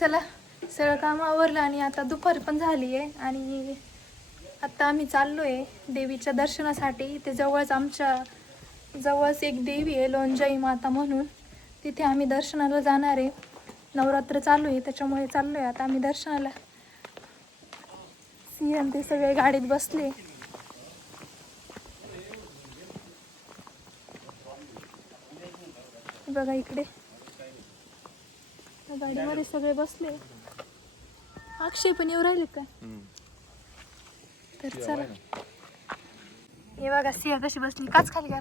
चला सगळं काम आवरलं आणि आता दुपार पण झाली आहे आणि आत्ता आम्ही चाललो आहे देवीच्या दर्शनासाठी. ते जवळच आमच्या जवळच एक देवी आहे लोंजाई माता म्हणून. तिथे आम्ही दर्शनाला जाणार आहे. नवरात्र चालू आहे त्याच्यामुळे चाललो आहे आता आम्ही दर्शनाला. सिंहन ते सगळे गाडीत बसले. बघा इकडे. गाडीमध्ये सगळे बसले. अक्षय पण येऊ राहिले काय? तर चला. हे बघा सिंह कशी बसली. काच खाली करा.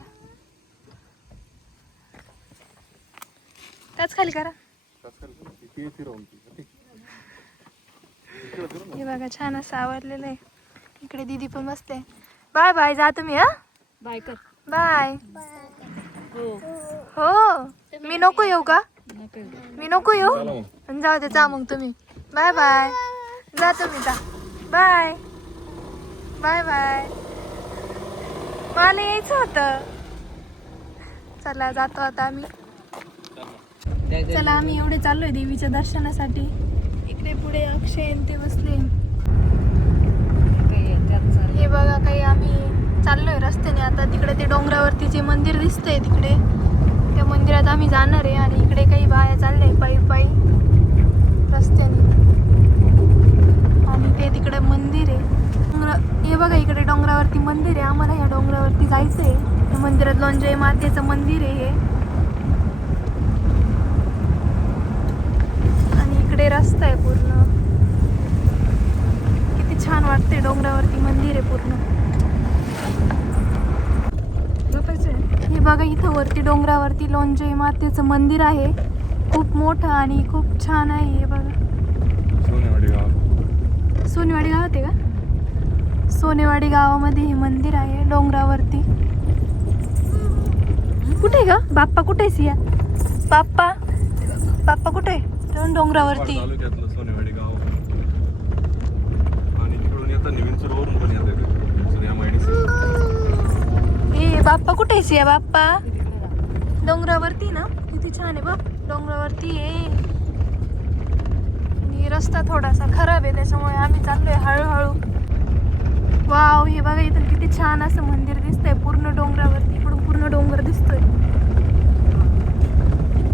काच खाली करा. हे बघा छान असं आवडलेलं आहे. इकडे दीदी पण बसते बाय बाय. जा तुम्ही हा? बाय कर. बाय. हो. हो. मी नको येऊ का. मी नको येऊ. आणि जाऊ दे जा मग तुम्ही. बाय बाय जा तुम्ही जा. बाय बाय बाय मला यायचं होतं. चला जातो आता आम्ही. चला आम्ही एवढे चाललोय देवीच्या दर्शनासाठी. इकडे पुढे अक्षय ते बसले. हे बघा काही आम्ही चाललोय रस्त्याने. आता तिकडे ते डोंगरावरती जे मंदिर दिसतंय तिकडे. त्या मंदिरात आम्ही जाणार आहे आणि इकडे काही बाया चालले पायी पायी. रस्त्याने. आणि ते तिकडे मंदिर आहे. डोंगरा हे बघा इकडे डोंगरावरती मंदिर आहे. आम्हाला ह्या डोंगरावरती जायचं आहे त्या मंदिरात लोंजय मातेचं मंदिर आहे हे. आणि इकडे रस्ता आहे पूर्ण. किती छान वाटते डोंगरावरती मंदिर आहे पूर्ण. हे बघा इथं वरती डोंगरावरती लोणजय मातेचं मंदिर आहे. खूप मोठं आणि खूप छान आहे हे बघा. सोनेवाडी गावात सोनेवाडी गावात आहे का? सोनेवाडी गावामध्ये हे मंदिर आहे डोंगरावरती. कुठे का बाप्पा कुठे सिया? बाप्पा? बाप्पा कुठे डोंगरावरती. सोनेवाडी गाव. बाप्पा कुठे आहे सिया बाप्पा. डोंगरावरती ना? किती छान आहे बघ डोंगरावरती आहे. आणि रस्ता थोडासा खराब आहे त्याच्यामुळे आम्ही चाललोय हळूहळू. वाव हे बघा इथून किती छान असं मंदिर दिसतंय. पूर्ण डोंगरावरती इकडून पूर्ण डोंगर दिसतोय.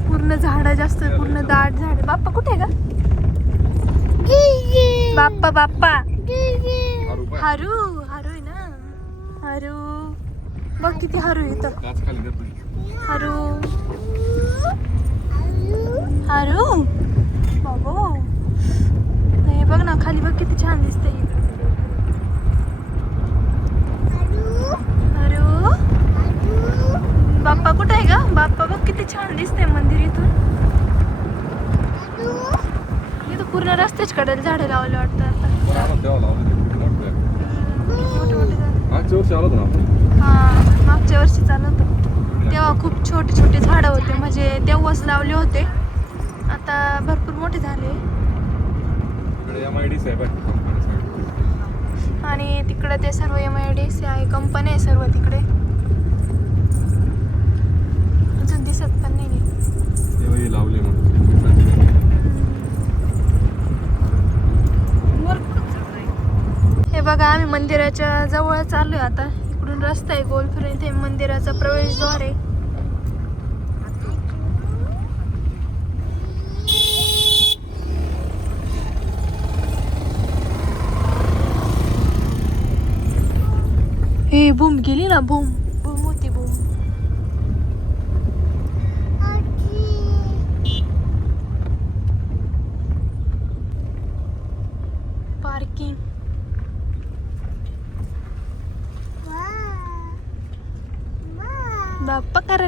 पूर्ण झाडं जास्त पूर्ण दाट झाड. बाप्पा कुठे आहे का बाप्पा बाप्पा. हारू हारू आहे ना? हारू. बघ किती हारू इथं. हारू. हारू? बाबो. नाही बघ ना खाली बघ किती छान दिसतंय हारू? बाप्पा कुठे आहे का बाप्पा बघ किती छान दिसतंय मंदिर इथून. इथं पूर्ण रस्त्याच कडेला झाडे लावले वाटतं आता. मोठं. मोठे. हा मागच्या वर्षी चालत होतं. तेव्हा खूप छोटे छोटे झाडं होते म्हणजे तेव्हाच लावले होते. आता भरपूर मोठे झाले. आणि तिकडे ते सर्व एम आय डी सी आहे कंपनी आहे सर्व तिकडे. अजून दिसत पण नाही. लावले? हे बघा आम्ही मंदिराच्या जवळ चाललोय आता. इकडून रस्ता आहे गोल फिरून इथे मंदिराचा प्रवेशद्वार आहे हे बूम गेली ना बूम बूम होती बूम पार्किंग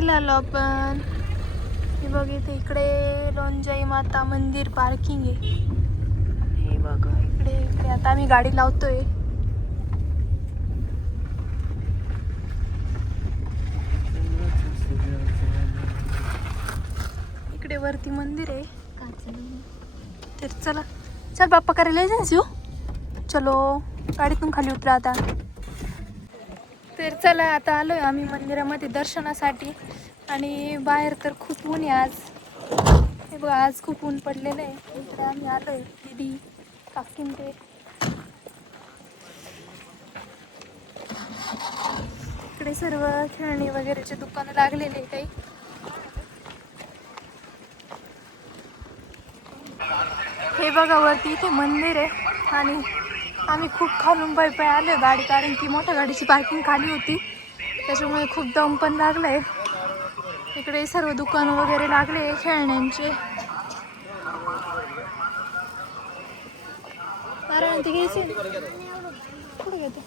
करायला आलो आपण. हे बघ इथे इकडे लोणजाई माता मंदिर पार्किंग आहे. हे बघा. इकडे इकडे. आता आम्ही गाडी लावतोय. इकडे वरती मंदिर आहे. तर चला. चल बाप्पा करायला एजन्सी हो. चलो. गाडीतून खाली उतरा आता. तर चला आता आलोय आम्ही मंदिरामध्ये दर्शनासाठी. आणि बाहेर तर खूप ऊन आहे आज. हे बघा आज खूप ऊन पडलेलं आहे. इकडे आम्ही आलोय दीदी काकीन ते इकडे सर्व खेळणी वगैरेचे दुकानं लागलेले आहे काही हे बघा वरती इथे मंदिर आहे. आणि आम्ही खूप खालून पाय पाय आलो गाडी कारण की मोठ्या गाडीची पार्किंग खाली होती. त्याच्यामुळे खूप दम पण लागलाय. इकडे सर्व दुकानं वगैरे लागले खेळण्यांचे. नारळ ते घ्यायचे कुठे घेते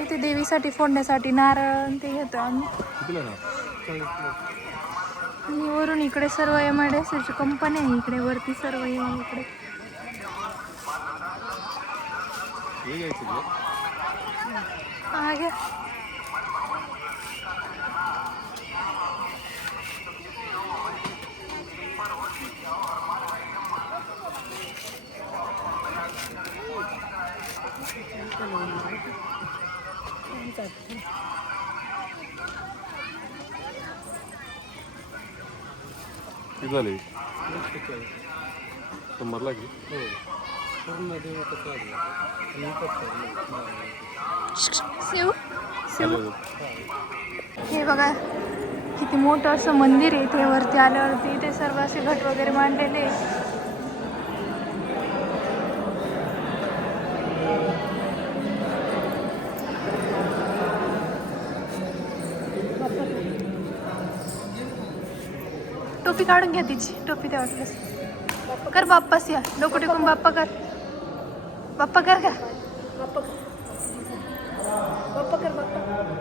इथे देवीसाठी फोडण्यासाठी नारळ ते घेतो आम्ही. आणि वरून इकडे सर्व एम आय डी एसची कंपनी आहे इकडे वरती सर्व एम इकडे Thank you. हा किती झाले? शिव शिव. चालेल. हे बघा किती मोठं असं मंदिर आहे ते वरती आल्यावरती. इथे सर्व असे घट वगैरे मांडलेले टोपी काढून घ्या तिची टोपी द्या वाटल्यास. कर बाप्पास या डोकं टेकून बाप्पा कर बाप्पा कर का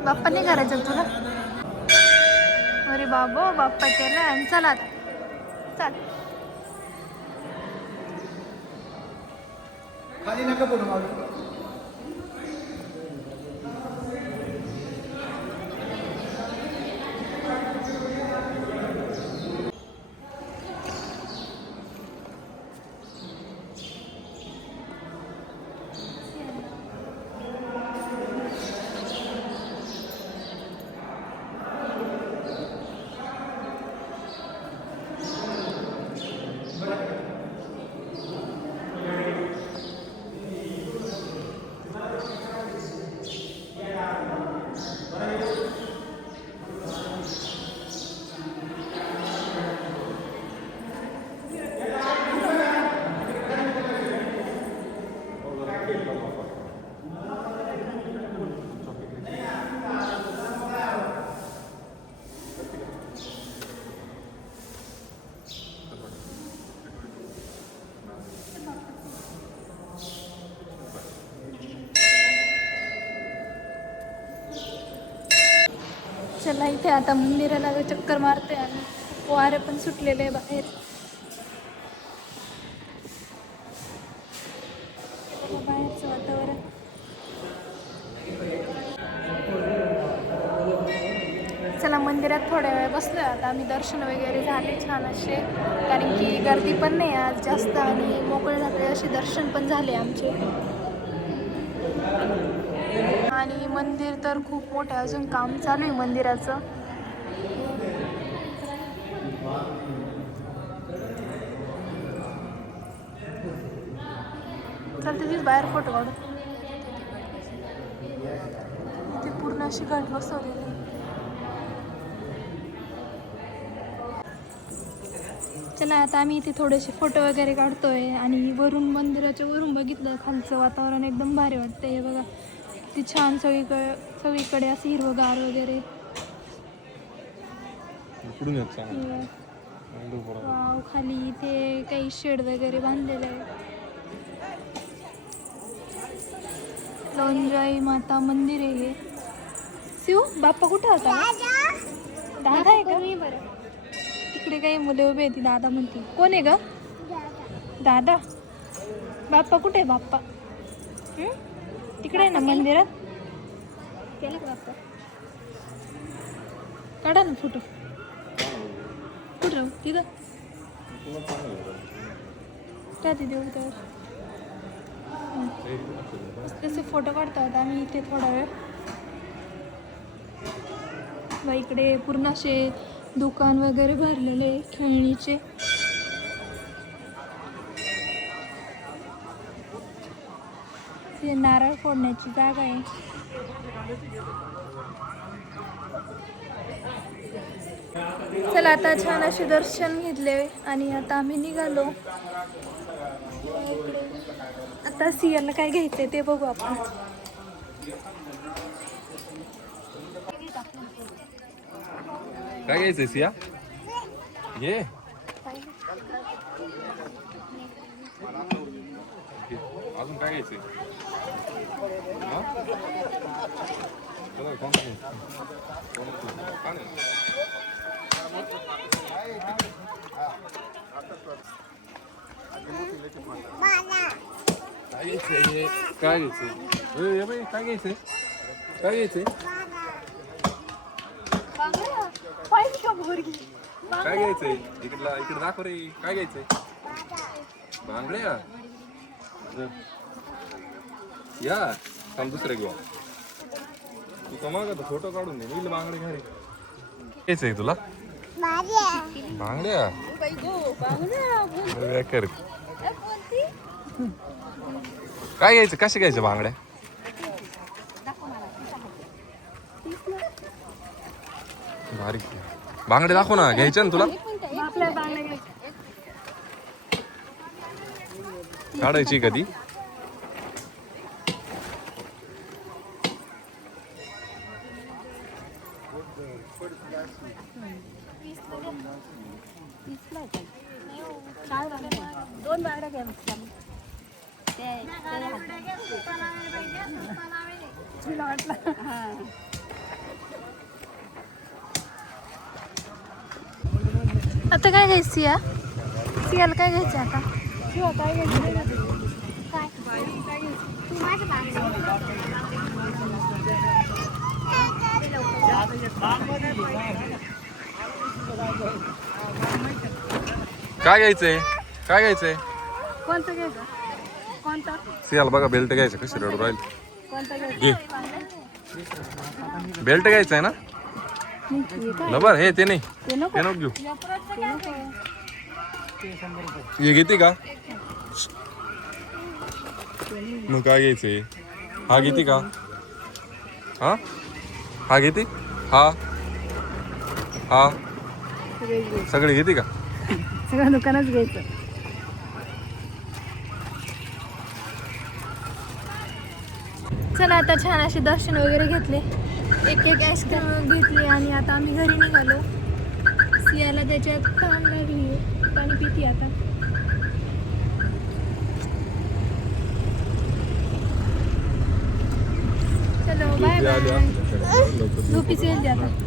बाप्पा नाही करायचं तुला अरे बाबो बाप्पा केला आणि चला आता. चाल. चला इथे आता मंदिराला चक्कर मारते आणि वारे पण सुटलेले आहे बाहेर. बाहेरचं वातावरण. चला मंदिरात थोड्या वेळ बसलो आता आम्ही दर्शन वगैरे झाले छान असे. कारण की गर्दी पण नाही आज जास्त आणि मोकळे झाले असे दर्शन पण झाले आमचे. आणि मंदिर तर खूप मोठं आहे. अजून काम चालू आहे मंदिराचं. चल तिथेच बाहेर फोटो काढू. ते पूर्ण अशी घट बसवलेली चला आता आम्ही इथे थोडेसे फोटो वगैरे काढतोय आणि वरून मंदिराच्या वरून बघितलं खालचं वातावरण एकदम भारी वाटतं हे बघा किती छान सगळीकडे सगळीकडे असं हिरवगार वगैरे. हे. वाव खाली इथे काही शेड वगैरे बांधलेलं आहे. लोणजाई माता मंदिर आहे हे. शिव बाप्पा कुठं होता? गं? दादा आहे का? तिकडे काही मुले उभे आहेत दादा म्हणते. कोण आहे ग? दादा? बाप्पा कुठे आहे बाप्पा? हं? तिकडे आहे ना मंदिरात? केलं का बाप्पा काढा ना फोटो. कुठं? तिथं? का तिथे उतर तसे फोटो काढतो आता आम्ही इथे थोडा वेळ. व इकडे पूर्ण असे दुकान वगैरे भरलेले खेळणीचे. ते नारळ फोडण्याची जागा आहे. चला आता छान असे दर्शन घेतले आणि आता आम्ही निघालो. आता सियाला काय घ्यायचंय ते बघू आपण. काय घ्यायचंय सिया? ये अजून काय घ्यायचंय घ्यायचं? काय घ्यायचं काय घ्यायचं काय घ्यायचंय काय घ्यायचंय काय घ्यायचंय इकडला इकडे दाखव रे काय घ्यायचंय बांगड्या? या थांब दुसरे घेऊ तू कमाल का फोटो काढून दे मी बांगडे घ्या रे घ्यायचंय तुला बांगड्या कर काय घ्यायचं कसे घ्यायचं बांगड्या भारी बांगडे दाखव ना घ्यायचे ना तुला काढायची कधी? दोन घ्या हा. आता काय घ्यायचं सिया? सियाला काय घ्यायचं आता? काय घ्यायचंय? काय घ्यायचंय? कोणतं घ्यायचं? कोणतं? सियाला बघा बेल्ट घ्यायचं कशी रडू राहील. कोणतं घ्यायचं? घे. बेल्ट घ्यायचा आहे ना? लबर हे ते नाही. ते नको. ते नको घेऊ. हे घेते का? मग काय घ्यायचंय? हा घेते का? हा? हा घेते? हा? हा? सगळे घेते का? सगळं दुकानच घ्यायचं. चला आता छान असे दर्शन वगैरे घेतले. एक एक आईस्क्रीम घेतली आणि आता आम्ही घरी निघालो. सियाला त्याच्यात तहान लागली आहे पाणी पिती आता चलो बाय झोपी आली बाय